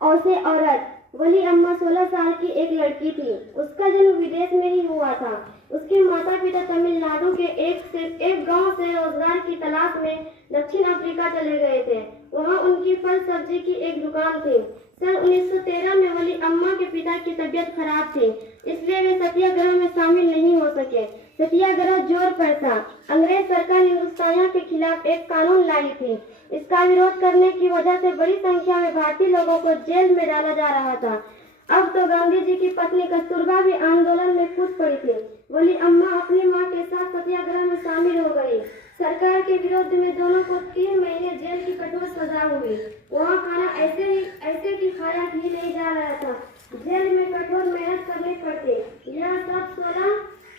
और से औरत। वली अम्मा 16 साल की एक लड़की थी। उसका जन्म विदेश में ही हुआ था। उसके माता पिता तमिलनाडु के एक गांव से रोजगार की तलाश में दक्षिण अफ्रीका चले गए थे। वहां उनकी फल सब्जी की एक दुकान थी। सन 1913 में वली अम्मा के पिता की तबीयत खराब थी, इसलिए वे सत्याग्रह में शामिल नहीं हो सके। सत्याग्रह जोर पर था। अंग्रेज सरकार हिंदुस्तानियों के खिलाफ एक कानून लाई थी। इसका विरोध करने की वजह से बड़ी संख्या में भारतीय लोगों को जेल में डाला जा रहा था। अब तो गांधी जी की पत्नी कस्तूरबा भी आंदोलन में कूद पड़ी थी। वली अम्मा अपनी मां के साथ सत्याग्रह में शामिल हो गई। सरकार के विरोध में दोनों को 3 महीने जेल की कठोर सजा हुई। वहाँ खाना ऐसे की खाया ही नहीं जा रहा था। जेल में कठोर मेहनत करनी पड़ती। यह सब 16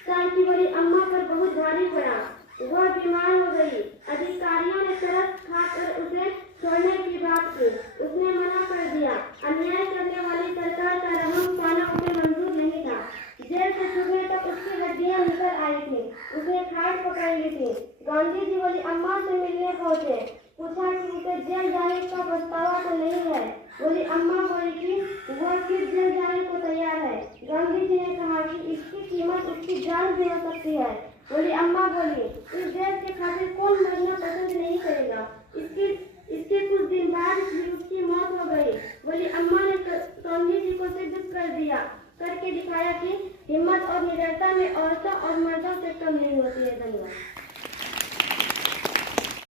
साल की बड़ी अम्मा पर बहुत भारी पड़ा। वह बीमार हो गई। अधिकारियों ने तरस खाकर उसे छोड़ने की बात की। उसने मना कर दिया। अन्याय करने वाली सरकार का रहम खाना उसे मंजूर नहीं था। जेल से छूटने तक उसकी हड्डियां निकल आई थी। उसने खाट पकड़ ली थी। गांधी जी वली अम्मा से मिलने पहुंचे। पूछा कि उसे जेल जाने का पछतावा तो नहीं है। वली अम्मा बोली कि वह फिर जेल जाने को तैयार है। गांधी जी ने कहा कि इसकी कीमत उसकी जान भी हो सकती है। वली अम्मा बोली, इस देश के खातिर कौन मरना पसंद नहीं करेगा। इसके कुछ दिन बाद ही उसकी मौत हो गई। वली अम्मा ने गांधी जी को सिद्ध करके दिखाया कि हिम्मत और निडरता में औरतों और मर्दों से कम नहीं होती है। धन्यवाद।